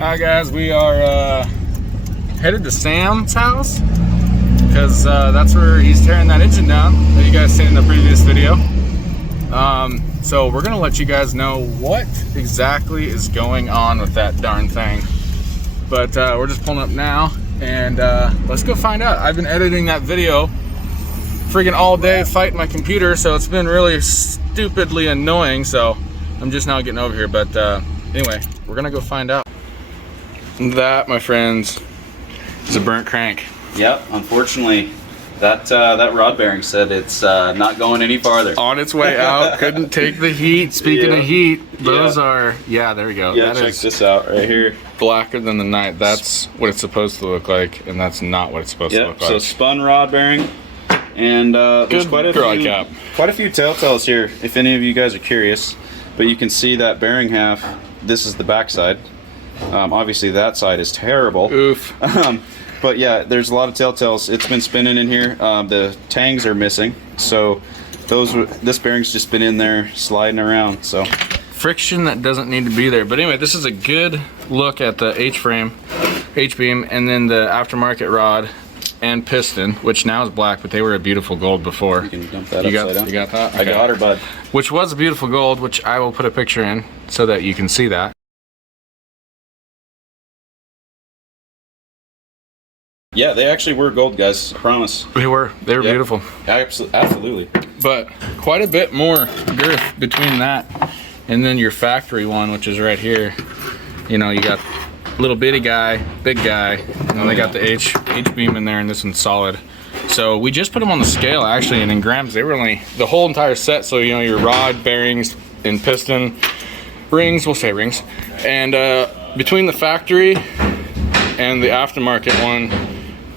Hi guys, we are headed to Sam's house because that's where he's tearing that engine down that you guys seen in the previous video. So we're gonna let you guys know what exactly is going on with that darn thing. But we're just pulling up now and let's go find out. I've been editing that video freaking all day fighting my computer, so it's been really stupidly annoying, so I'm just now getting over here. But anyway, we're gonna go find out. That, my friends, is a burnt crank. Yep, unfortunately, that rod bearing said it's not going any farther. On its way out, couldn't take the heat. Speaking of heat, those are, there we go. Yeah, check this out right here. Blacker than the night. That's what it's supposed to look like, and that's not what it's supposed to look like. So spun rod bearing, and there's quite a few telltales here, if any of you guys are curious. But you can see that bearing half, this is the back side. Obviously that side is terrible. Oof. But yeah, there's a lot of telltales. It's been spinning in here. The tangs are missing, so this bearing's just been in there sliding around. So friction that doesn't need to be there. But anyway, this is a good look at the H-frame, H-beam, and then the aftermarket rod and piston, which now is black, but they were a beautiful gold before. You can dump that upside down. You got that? Okay. I got her, bud. Which was a beautiful gold, which I will put a picture in so that you can see that. Yeah, they actually were gold, guys. I promise. They were beautiful. Absolutely. But quite a bit more girth between that and then your factory one, which is right here. You know, you got little bitty guy, big guy, and then they got the H-beam in there, and this one's solid. So we just put them on the scale actually, and in grams they were only the whole entire set. So you know, your rod, bearings, and piston, rings, we'll say rings, and between the factory and the aftermarket one,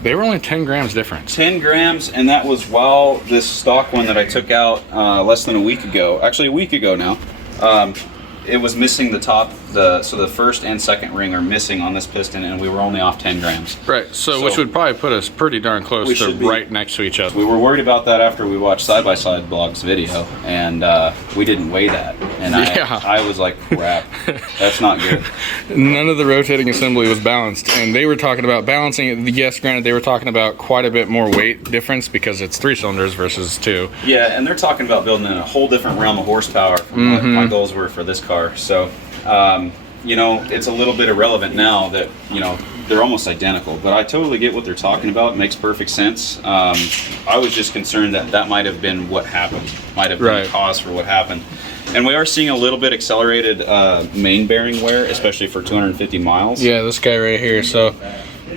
they were only 10 grams difference. 10 grams, and that was while this stock one that I took out less than a week ago, actually a week ago now, it was missing the top, so the first and second ring are missing on this piston, and we were only off 10 grams. Right, so which would probably put us pretty darn close to right next to each other. We were worried about that after we watched Side by Side Blog's video, and we didn't weigh that, and I was like, crap, that's not good. None of the rotating assembly was balanced, and they were talking about balancing it. Yes, granted, they were talking about quite a bit more weight difference because it's 3 cylinders versus 2. Yeah, and they're talking about building in a whole different realm of horsepower from what my goals were for this car. So, you know, it's a little bit irrelevant now that, you know, they're almost identical, but I totally get what they're talking about. It makes perfect sense. I was just concerned that that might have been what happened, might have been the cause for what happened. And we are seeing a little bit accelerated main bearing wear, especially for 250 miles. Yeah, this guy right here. So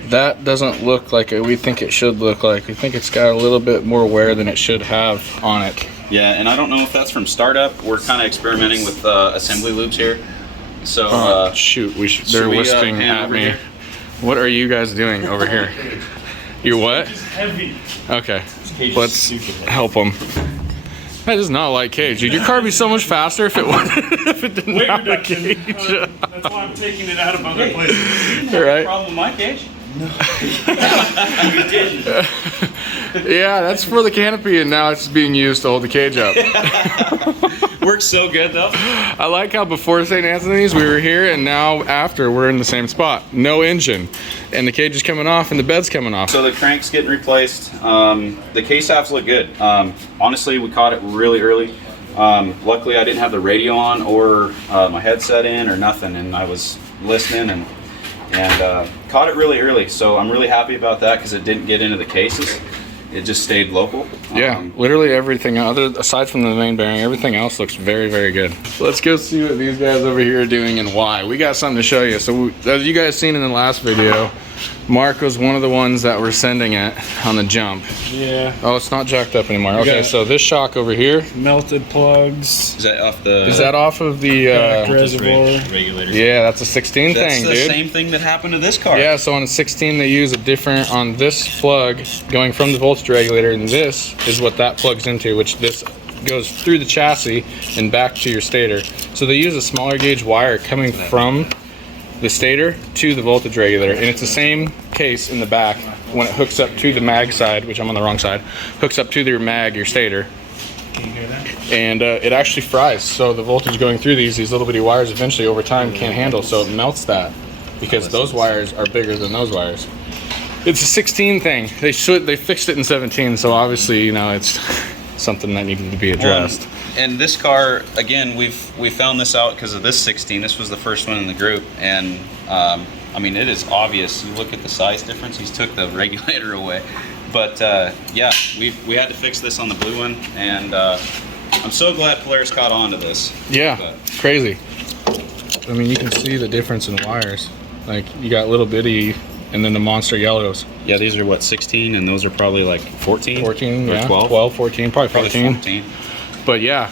that doesn't look like we think it should look like. We think it's got a little bit more wear than it should have on it. Yeah, and I don't know if that's from startup. We're kind of experimenting with assembly loops here. So shoot, they're whispering at me. Here? What are you guys doing over here? You're what? It's heavy. Okay, let's help them. That is not a light cage, dude. Your car would be so much faster if it didn't have a cage. That's why I'm taking it out of other places. You didn't have a problem with my cage? No. You didn't. Yeah, that's for the canopy, and now it's being used to hold the cage up. Works so good though. I like how before St. Anthony's we were here, and now after we're in the same spot. No engine, and the cage is coming off, and the bed's coming off. So the crank's getting replaced. The case halves look good. Honestly, we caught it really early. Luckily, I didn't have the radio on or my headset in or nothing, and I was listening and caught it really early. So I'm really happy about that because it didn't get into the cases. It just stayed local. Yeah, literally everything aside from the main bearing, everything else looks very, very good. Let's go see what these guys over here are doing and why. We got something to show you. So as you guys seen in the last video, Mark was one of the ones that were sending it on the jump. Yeah. Oh, it's not jacked up anymore. Okay, so this shock over here. Melted plugs. Is that off the? Is that off of the reservoir regulator? Yeah, that's a 16 thing, dude. That's the same thing that happened to this car. Yeah, so on a 16 they use a different on this plug going from the voltage regulator, and this is what that plugs into, which this goes through the chassis and back to your stator. So they use a smaller gauge wire coming from the stator to the voltage regulator, and it's the same case in the back when it hooks up to the mag side, which I'm on the wrong side, hooks up to your mag, your stator. Can you hear that? And it actually fries, so the voltage going through these little bitty wires eventually over time can't handle, so it melts that. because those wires are bigger than those wires. It's a 16 thing. They fixed it in 17, so obviously, you know, it's something that needed to be addressed. And this car, again, we found this out because of this 16. This was the first one in the group, and I mean, it is obvious. You look at the size difference. He's took the regulator away, but yeah, we had to fix this on the blue one, and I'm so glad Polaris caught on to this. Yeah, crazy. I mean, you can see the difference in wires. Like, you got little bitty, and then the monster yellows. Yeah, these are what, 16, and those are probably like 14? 14, or yeah. 12? 12, 14, probably 14. But yeah,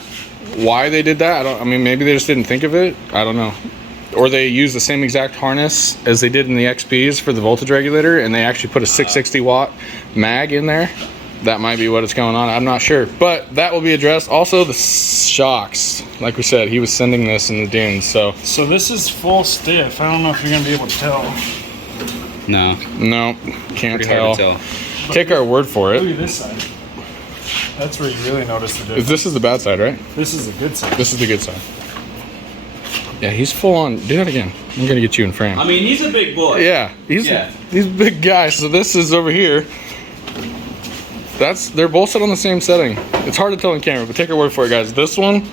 why they did that, I mean, maybe they just didn't think of it. I don't know. Or they used the same exact harness as they did in the XPs for the voltage regulator, and they actually put a 660 watt mag in there. That might be what it's going on. I'm not sure, but that will be addressed. Also, the shocks, like we said, he was sending this in the dunes. So this is full stiff. I don't know if you're gonna be able to tell. No, can't pretty hard to tell. Take our word for Look it. at this side. That's where you really notice the difference. This is the bad side, right? This is the good side. This is the good side. Yeah, he's full on. Do that again. I'm gonna get you in frame. I mean, he's a big boy. Yeah, he's a big guy. So this is over here. They're both set on the same setting. It's hard to tell on camera, but take our word for it, guys. This one,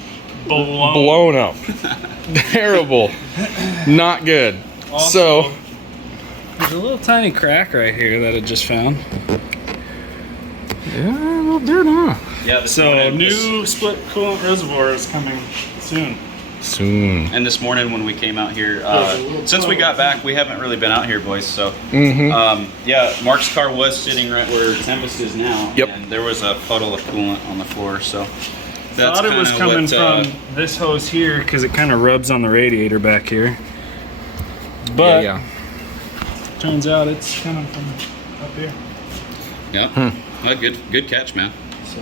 blown up. Terrible. Not good. Also, so there's a little tiny crack right here that I just found. yeah, a little dirt, huh? Yeah. So new split coolant reservoir is coming soon. And this morning when we came out here, since we got back, we haven't really been out here, boys. So, yeah, Mark's car was sitting right where Tempest is now. Yep. And there was a puddle of coolant on the floor. So that's Thought it was coming from this hose here because it kind of rubs on the radiator back here. But turns out it's coming from up here. Yeah. Well, good catch, man.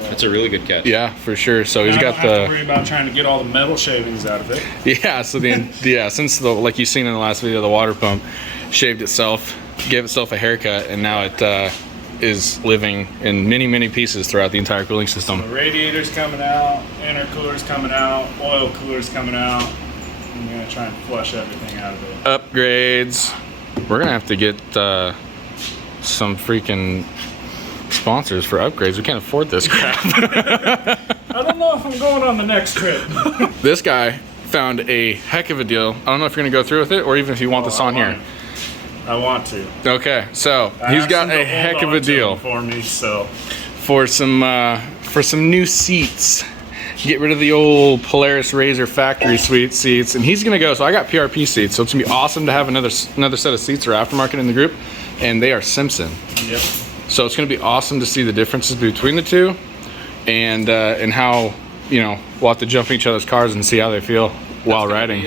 That's a really good catch. Yeah, for sure. So he's got I don't have to worry about trying to get all the metal shavings out of it. Yeah, so since like you've seen in the last video, the water pump shaved itself, gave itself a haircut, and now it is living in many pieces throughout the entire cooling system. The radiator's coming out, intercooler's coming out, oil cooler's coming out. I'm gonna try and flush everything out of it. Upgrades. We're gonna have to get some freaking sponsors for upgrades. We can't afford this crap. I don't know if I'm going on the next trip. This guy found a heck of a deal. I don't know if you're gonna go through with it or even if you want this on here. I want to. Okay, so he's got a heck of a deal for me. So for some new seats. Get rid of the old Polaris Razor factory suite seats, and he's gonna go. So I got PRP seats, so it's gonna be awesome to have another set of seats or aftermarket in the group, and they are Simpson. Yep. So it's going to be awesome to see the differences between the two, and how, you know, we'll have to jump in each other's cars and see how they feel while riding.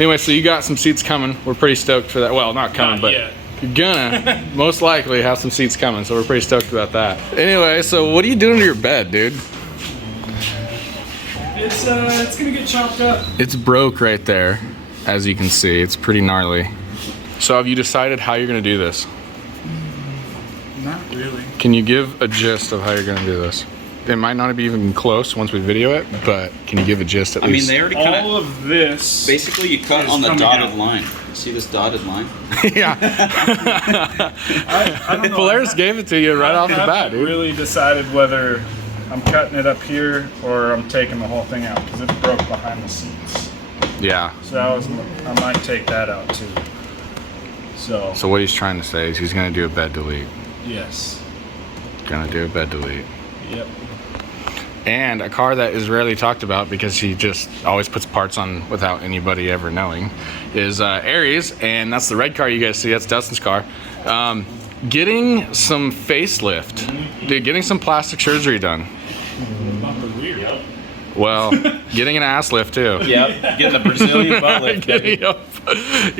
Anyway, so you got some seats coming. We're pretty stoked for that. Well, not coming, but you're gonna most likely have some seats coming. So we're pretty stoked about that. Anyway, so what are you doing to your bed, dude? It's gonna get chopped up. It's broke right there, as you can see. It's pretty gnarly. So have you decided how you're gonna do this? Not really. Can you give a gist of how you're gonna do this? It might not be even close once we video it, but can you give a gist at least? I mean, they already kind all of this. Basically, you cut on the dotted line. See this dotted line? Yeah. I don't know. Polaris gave it to you right off the bat, dude. Really decided whether I'm cutting it up here or I'm taking the whole thing out because it broke behind the seats. Yeah. So I might take that out too. So what he's trying to say is he's gonna do a bed delete. yes. Gonna do a bed delete. Yep. And a car that is rarely talked about because he just always puts parts on without anybody ever knowing is Aries, and that's the red car you guys see. That's Dustin's car. Getting some facelift, dude. Getting some plastic surgery done. Bumper rear. Yep. Well, getting an ass lift too. Yep, getting the Brazilian butt lift, baby.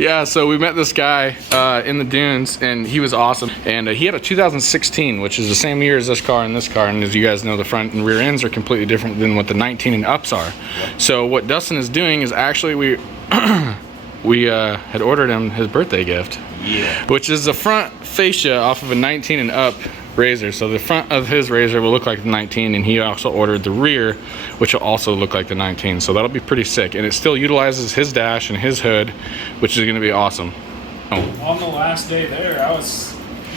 Yeah, so we met this guy in the dunes, and he was awesome. And he had a 2016, which is the same year as this car and this car. And as you guys know, the front and rear ends are completely different than what the 19 and ups are. So what Dustin is doing is actually we had ordered him his birthday gift, which is the front fascia off of a 19 and up Razor. So the front of his Razor will look like the 19, and he also ordered the rear, which will also look like the 19. So that'll be pretty sick, and it still utilizes his dash and his hood, which is going to be awesome. On the last day there,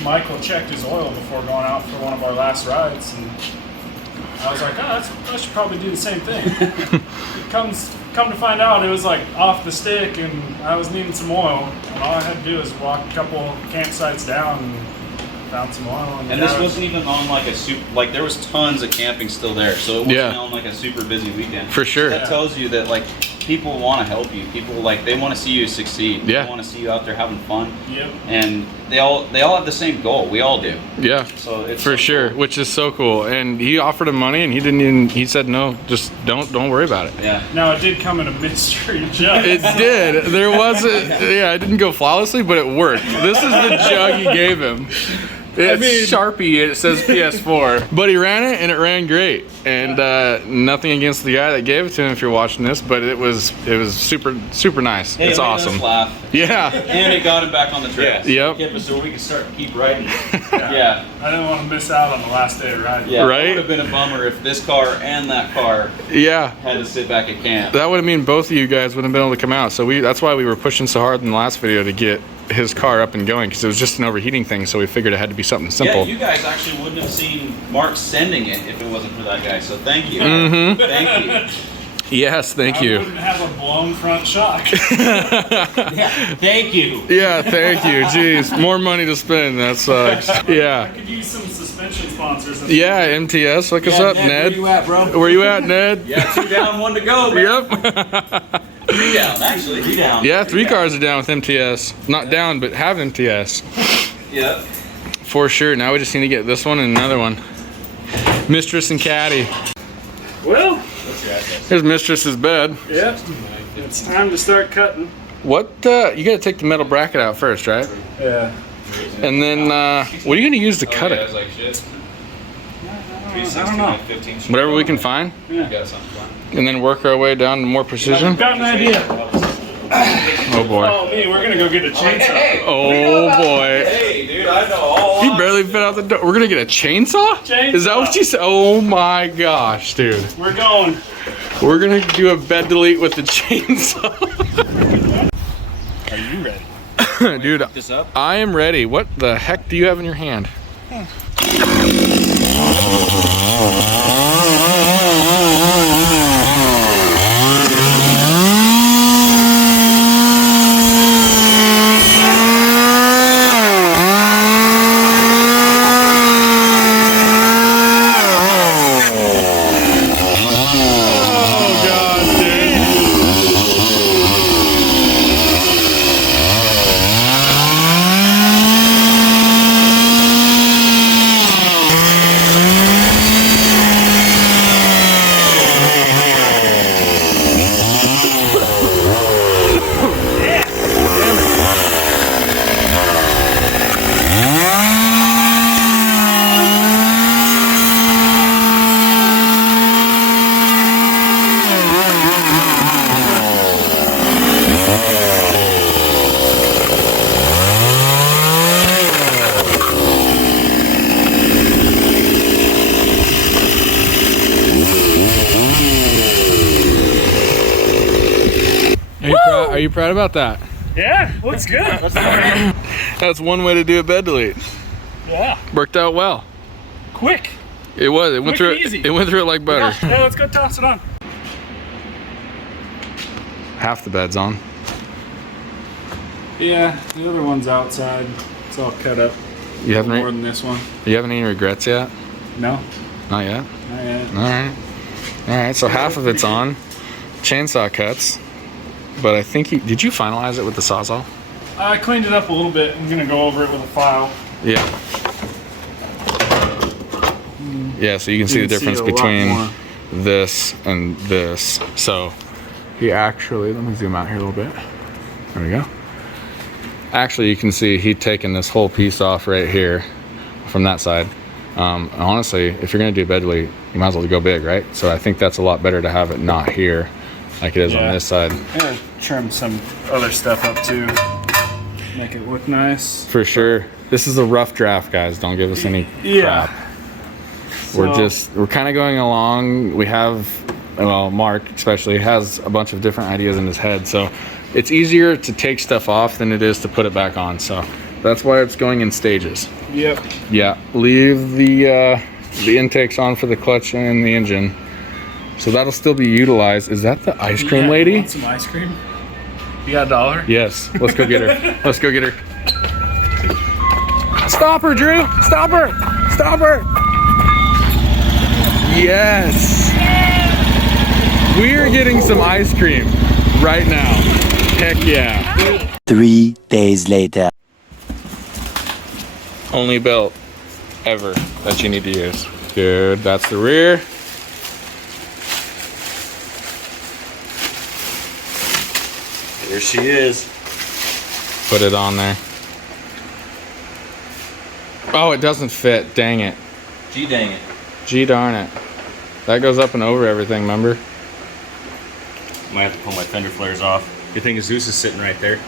Michael checked his oil before going out for one of our last rides, and I was like, oh, I should probably do the same thing. Come to find out, it was like off the stick, and I was needing some oil, and all I had to do was walk a couple campsites down and found some oil. And this wasn't even on like a super, like there was tons of camping still there, so it wasn't on like a super busy weekend. For sure. That tells you that like people want to help you. People like they want to see you succeed. Yeah. They want to see you out there having fun. Yep. And they all have the same goal. We all do. Yeah. So it's for so sure, cool. which is so cool. And he offered him money, and he said no, just don't worry about it. Yeah. Now it did come in a mystery jug. It did. There wasn't. Yeah, it didn't go flawlessly, but it worked. This is the jug he gave him. It's Sharpie. It says PS4, but he ran it and it ran great. And nothing against the guy that gave it to him if you're watching this, but it was super nice. Hey, it's it made awesome. us laugh. Yeah. And it got him back on the trail. Yep. Yeah, so we can keep riding. Yeah. I didn't want to miss out on the last day of riding. Yeah. Right? It would have been a bummer if this car and that car Yeah. had to sit back at camp. That would have mean both of you guys wouldn't have been able to come out. So that's why we were pushing so hard in the last video to get his car up and going, because it was just an overheating thing. So we figured it had to be something simple. Yeah, you guys actually wouldn't have seen Mark sending it if it wasn't for that guy. So thank you. Mm-hmm. Thank you. Yes, thank you. I wouldn't have a blown front shock. Yeah, thank you. Yeah, thank you. Jeez, more money to spend. That sucks. I Yeah. could use some suspension sponsors. Yeah, MTS. Look us up, Ned. Where you at, bro? Where you at, Ned? Yeah, 2 down, 1 to go, man. Yep. 3 down, actually. 3 down. Yeah, 3 cars are down with MTS. Not down, but have MTS. Yep. For sure. Now we just need to get this one and another one. Mistress and Caddy. Well, Here's Mistress's bed. yep. It's time to start cutting. What, you gotta take the metal bracket out first, right? Yeah. And then, what are you gonna use to cut it? like shit. I don't know. Whatever we can find? Yeah. And then work our way down to more precision? Got an idea. Oh boy. Oh, me, we're gonna go get a chainsaw. Oh boy. Hey, dude, I know all. He barely fit out the door. We're gonna get a chainsaw? Is that what you said? Oh my gosh, dude. We're going. We're gonna do a bed delete with the chainsaw. Are you ready? Dude, This up? I am ready. What the heck do you have in your hand? Are you proud about that? Yeah, looks good. That's one way to do a bed delete. Yeah. Worked out well. Quick. It was. It went Quick through and it. easy. It went through it like butter. Yeah, let's go toss it on. Half the bed's on. Yeah, the other one's outside. It's all cut up. You haven't More than this one. you having any regrets yet? No, Not yet. not yet. All right. All right. So half of it's on. Chainsaw cuts. But I think did you finalize it with the Sawzall? I cleaned it up a little bit. I'm gonna go over it with a file. Yeah. Yeah. So you can see the difference between this and this. So he actually, let me zoom out here a little bit. There we go. Actually, you can see he'd taken this whole piece off right here from that side. Honestly, if you're gonna do a bed delete, you might as well go big, right? So I think that's a lot better to have it not here like it is on this side. I'm gonna trim some other stuff up too. Make it look nice. For sure. This is a rough draft, guys. Don't give us any crap. We're kind of going along. We have, well, Mark especially has a bunch of different ideas in his head. So it's easier to take stuff off than it is to put it back on. So that's why it's going in stages. Yep. Yeah, leave the intakes on for the clutch and the engine. So that'll still be utilized. Is that the ice cream You lady? want some ice cream? You got $1? Yes, let's go get her. Let's go get her. Stop her, Drew! Stop her! Stop her! Yes! We're getting some ice cream right now. Heck yeah. 3 days later. Only belt ever that you need to use. Dude, that's the rear. There she is. Put it on there. Oh, it doesn't fit. Dang it. Gee dang it. Gee darn it. That goes up and over everything, remember? Might have to pull my fender flares off. Good thing Zeus is sitting right there.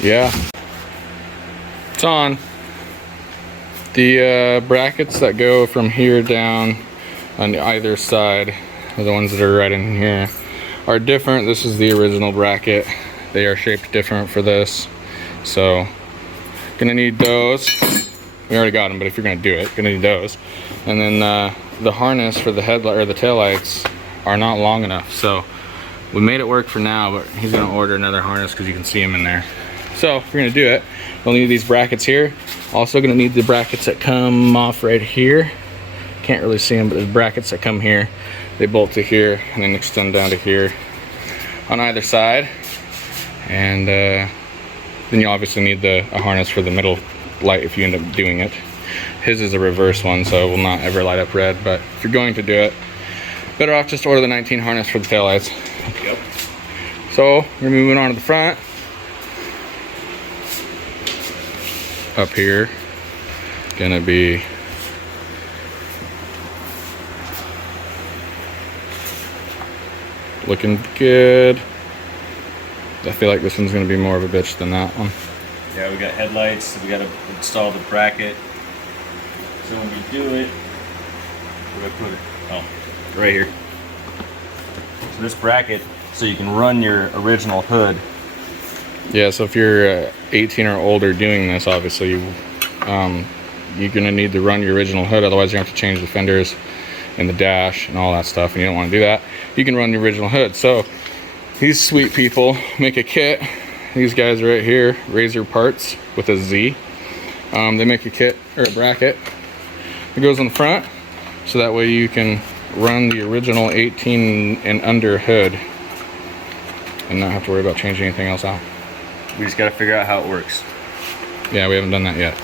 Yeah. It's on. The brackets that go from here down on either side, are the ones that are right in here, are different. This is the original bracket. They are shaped different for this. So, gonna need those. We already got them, but if you're gonna do it, gonna need those. And then the harness for the headlight or the taillights are not long enough. So we made it work for now, but he's gonna order another harness because you can see him in there. So if you're gonna do it, we'll need these brackets here. Also gonna need the brackets that come off right here. Can't really see them, but there's brackets that come here. They bolt to here and then extend down to here on either side. And then you obviously need a harness for the middle light if you end up doing it. His is a reverse one, so it will not ever light up red, but if you're going to do it, better off just order the 19 harness for the taillights. Yep. So we're moving on to the front. Up here, gonna be looking good. I feel like this one's gonna be more of a bitch than that one. Yeah, we got headlights, so we gotta install the bracket. So when we do it, where do I put it? Oh, right here. So this bracket, so you can run your original hood. Yeah, so if you're 18 or older doing this, obviously, you're gonna need to run your original hood, otherwise you're gonna have to change the fenders and the dash and all that stuff, and you don't wanna do that. You can run the original hood. So these sweet people make a kit. These guys right here, Razor Parts with a Z. They make a kit or a bracket. It goes on the front, so that way you can run the original 18 and under hood and not have to worry about changing anything else out. We just gotta figure out how it works. Yeah, we haven't done that yet.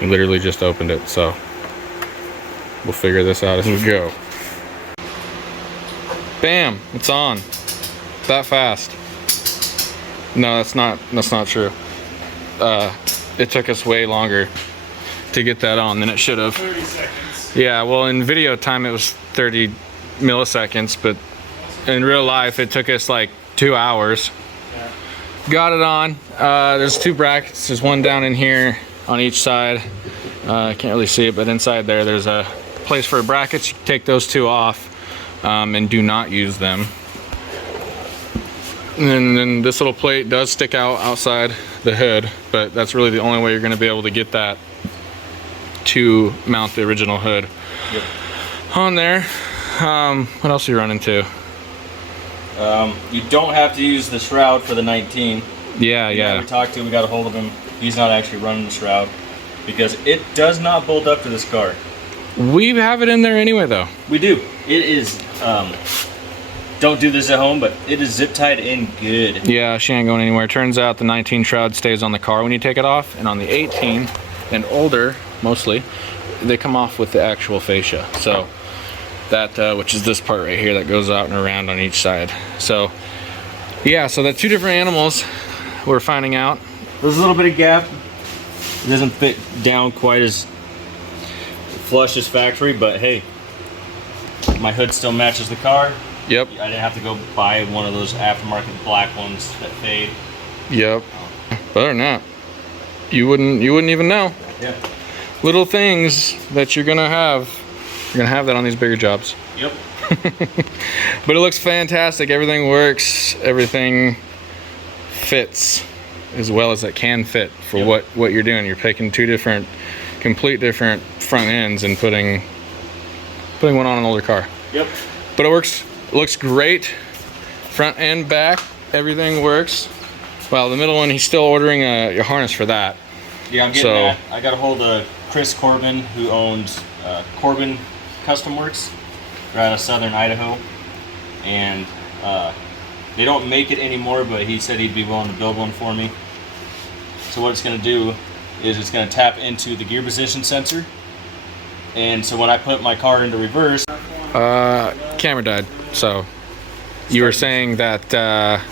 We literally just opened it, so we'll figure this out as we go. Bam, it's on. That fast. No, that's not true. It took us way longer to get that on than it should have. 30 seconds. Yeah, well, in video time it was 30 milliseconds, but in real life it took us like 2 hours. Yeah. Got it on. There's two brackets. There's one down in here on each side. I can't really see it, but inside there's a place for brackets. You take those two off and do not use them. And then this little plate does stick out outside the hood, but that's really the only way you're going to be able to get that to mount the original hood. Yep. On there. What else are you running to? You don't have to use the shroud for the 19. Yeah, The guy yeah. we talked to, we got a hold of him. He's not actually running the shroud because it does not bolt up to this car. We have it in there anyway, though. We do. It is, don't do this at home, but it is zip tied in good. Yeah, she ain't going anywhere. Turns out the 19 shroud stays on the car when you take it off, and on the 18 and older, mostly, they come off with the actual fascia. So that, which is this part right here that goes out and around on each side. So yeah, so the two different animals we're finding out. There's a little bit of gap. It doesn't fit down quite as flush as factory, but hey, my hood still matches the car. Yep. I didn't have to go buy one of those aftermarket black ones that fade. Yep. But other than that, you wouldn't even know. Yeah. Little things that you're gonna have. You're gonna have that on these bigger jobs. Yep. But it looks fantastic. Everything works. Everything fits as well as it can fit for what you're doing. You're picking two different, complete different front ends and putting one on an older car. Yep. But it works. It looks great. Front and back, everything works. Well, the middle one, he's still ordering a harness for that. Yeah, I'm getting that. I got a hold of Chris Corbin, who owns Corbin Custom Works. They're out of southern Idaho, and they don't make it anymore, but he said he'd be willing to build one for me. So what it's going to do is it's going to tap into the gear position sensor, and so when I put my car into reverse, camera died. So you were saying that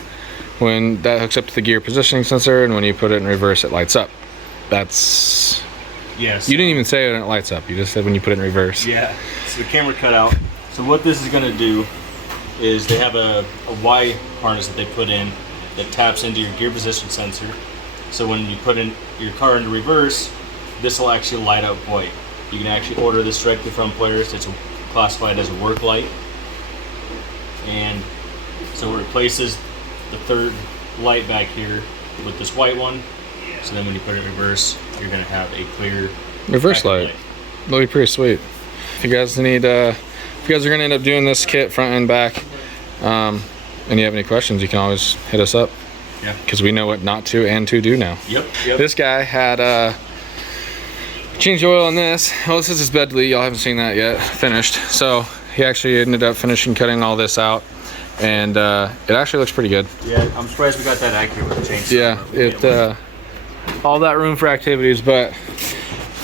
when that hooks up to the gear positioning sensor, and when you put it in reverse, it lights up. That's... yes. You didn't even say when it lights up. You just said when you put it in reverse. Yeah. So the camera cut out. So what this is going to do is they have a Y harness that they put in that taps into your gear position sensor. So when you put in your car into reverse, this will actually light up white. You can actually order this directly from Polaris. It's classified as a work light. And so it replaces the third light back here with this white one. So then when you put it in reverse, you're going to have a clear reverse light. That'll be pretty sweet. If you guys need, if you guys are going to end up doing this kit front and back, and you have any questions, you can always hit us up. Yeah. Because we know what not to and to do now. Yep. This guy had changed oil on this. Well, this is his Bedley. Y'all haven't seen that yet. Finished. So he actually ended up finishing cutting all this out, and it actually looks pretty good. Yeah, I'm surprised we got that accurate with the chainsaw. Yeah, it all that room for activities, but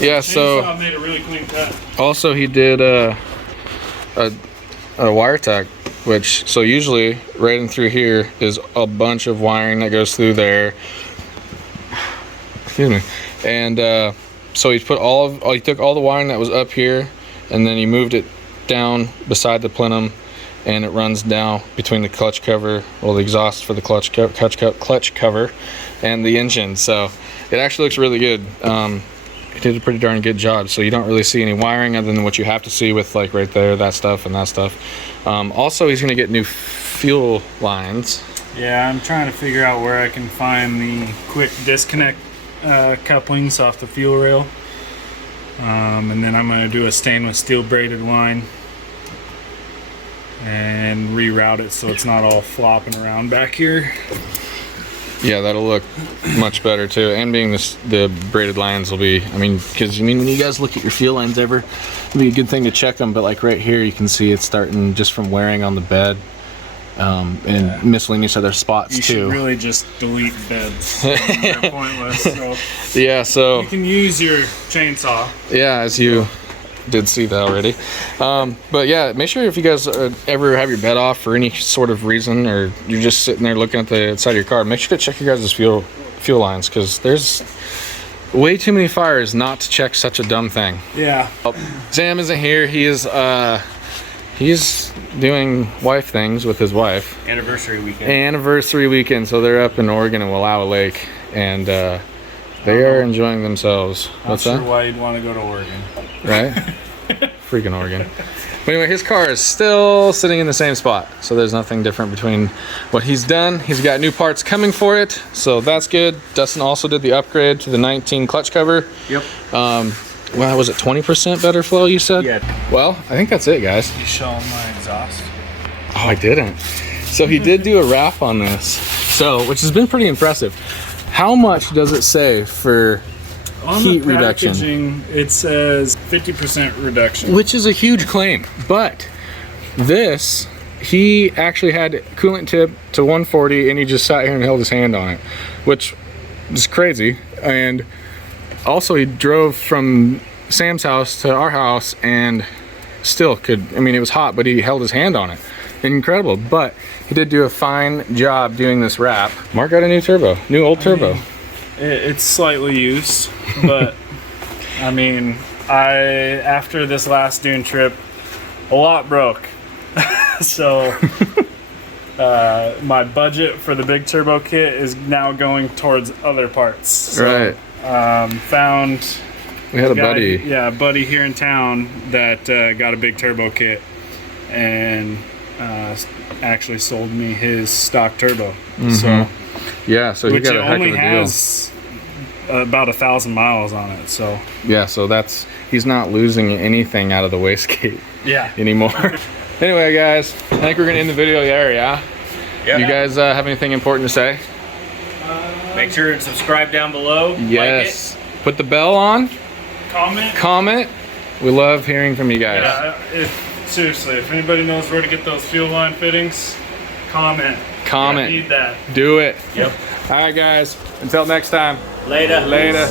yeah. So Chainsaw made a really clean cut. also he did a wire tack, which so usually right in through here is a bunch of wiring that goes through there. Excuse me. And so he took all the wiring that was up here, and then he moved it down beside the plenum, and it runs down between the clutch cover, well, the exhaust for the clutch cover, and the engine. So it actually looks really good. He did a pretty darn good job. So you don't really see any wiring other than what you have to see with, like, right there, that stuff and that stuff. Also, he's going to get new fuel lines. Yeah, I'm trying to figure out where I can find the quick disconnect couplings off the fuel rail. And then I'm going to do a stainless steel braided line and reroute it so it's not all flopping around back here. Yeah, that'll look much better too. And being the braided lines will be, because when you guys look at your fuel lines it'll be a good thing to check them. But like right here, you can see it's starting just from wearing on the bed, and miscellaneous other spots you too. You should really just delete beds. They're pointless. So Yeah, so you can use your chainsaw. yeah, as you did see that already. But yeah, make sure if you guys ever have your bed off for any sort of reason, or you're just sitting there looking at the side of your car, make sure to check your guys' fuel lines, because there's way too many fires not to check such a dumb thing. Yeah. Sam isn't here. He's doing wife things with his wife. Anniversary weekend. So they're up in Oregon and Wallowa Lake, and they are enjoying themselves. What's Not that? sure why you'd want to go to Oregon. Right? Freaking Oregon. But anyway, his car is still sitting in the same spot, so there's nothing different between what he's done. He's got new parts coming for it, so that's good. Dustin also did the upgrade to the 19 clutch cover. Yep. Well, was it 20% better flow, you said? Yeah. Well, I think that's it, guys. You show him my exhaust. Oh, I didn't. So he did do a wrap on this, which has been pretty impressive. How much does it say for on heat the reduction? Packaging, it says 50% reduction. Which is a huge claim, but this, he actually had coolant tip to 140, and he just sat here and held his hand on it, which is crazy. And also he drove from Sam's house to our house and still could, it was hot, but he held his hand on it. Incredible. But he did do a fine job doing this wrap. Mark got a new old turbo. It's slightly used, but after this last dune trip, a lot broke. So my budget for the big turbo kit is now going towards other parts. So, right. We had a buddy. Yeah, a buddy here in town that got a big turbo kit and actually sold me his stock turbo. Mm-hmm. So Yeah, so he which got it a heck of a only deal. has about 1,000 miles on it. So Yeah, so he's not losing anything out of the wastegate yeah. anymore. Anyway, guys, I think we're gonna end the video there. Yeah. Yeah. You guys have anything important to say? Make sure and subscribe down below. Yes. Put the bell on. Comment. We love hearing from you guys. Yeah, seriously, if anybody knows where to get those fuel line fittings, comment. Comment. I need that. Do it. Yep. All right, guys. Until next time. Later. Later.